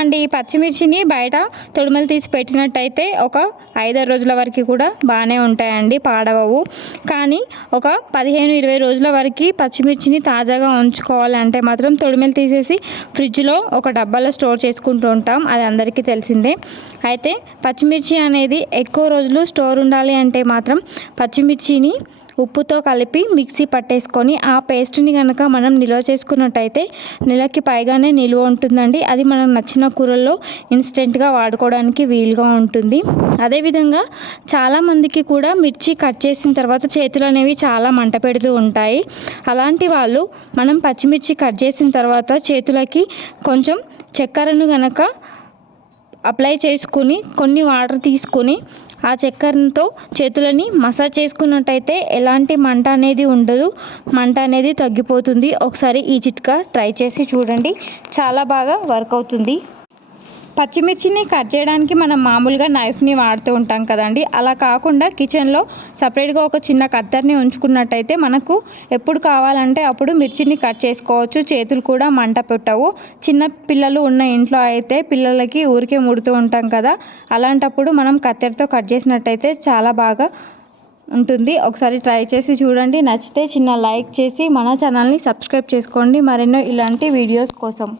అండి పచ్చిమిర్చిని బయట తొడిమలు తీసి పెట్టినట్టయితే ఒక 5-6 రోజుల వరకు కూడా బాగానే ఉంటాయండి, పాడవవు. కానీ ఒక 15-20 రోజుల వరకు పచ్చిమిర్చిని తాజాగా ఉంచుకోవాలంటే మాత్రం తొడిమలు తీసేసి ఫ్రిడ్జ్లో ఒక డబ్బాలో స్టోర్ చేసుకుంటూ ఉంటాం, అది అందరికీ తెలిసిందే. అయితే పచ్చిమిర్చి అనేది ఎక్కువ రోజులు స్టోర్ ఉండాలి అంటే మాత్రం పచ్చిమిర్చిని ఉప్పుతో కలిపి మిక్సీ పట్టేసుకొని ఆ పేస్ట్ని కనుక మనం నిల్వ చేసుకున్నట్టయితే నెలకి పైగానే నిల్వ ఉంటుందండి. అది మనం నచ్చిన కూరల్లో ఇన్స్టెంట్గా వాడుకోవడానికి వీలుగా ఉంటుంది. అదేవిధంగా చాలామందికి కూడా మిర్చి కట్ చేసిన తర్వాత చేతులు అనేవి చాలా మంట పెడుతూ ఉంటాయి. అలాంటి వాళ్ళు మనం పచ్చిమిర్చి కట్ చేసిన తర్వాత చేతులకి కొంచెం చక్కెరను కనుక అప్లై చేసుకుని కొన్ని వాటర్ తీసుకుని ఆ చక్కెరతో చేతులని మసాజ్ చేసుకున్నట్టయితే ఎలాంటి మంట అనేది ఉండదు, మంట అనేది తగ్గిపోతుంది. ఒకసారి ఈ చిట్కా ట్రై చేసి చూడండి, చాలా బాగా వర్క్ అవుతుంది. పచ్చిమిర్చిని కట్ చేయడానికి మనం మామూలుగా నైఫ్ని వాడుతూ ఉంటాం కదండి, అలా కాకుండా కిచెన్లో సపరేట్గా ఒక చిన్న కత్తెరని ఉంచుకున్నట్టయితే మనకు ఎప్పుడు కావాలంటే అప్పుడు మిర్చిని కట్ చేసుకోవచ్చు, చేతులు కూడా మంట పెట్టవు. చిన్న పిల్లలు ఉన్న ఇంట్లో అయితే పిల్లలకి ఊరికే ముడుతూ ఉంటాం కదా, అలాంటప్పుడు మనం కత్తెరతో కట్ చేసినట్టయితే చాలా బాగా ఉంటుంది. ఒకసారి ట్రై చేసి చూడండి, నచ్చితే చిన్న లైక్ చేసి మన ఛానల్ని సబ్స్క్రైబ్ చేసుకోండి మరెన్నో ఇలాంటి వీడియోస్ కోసం.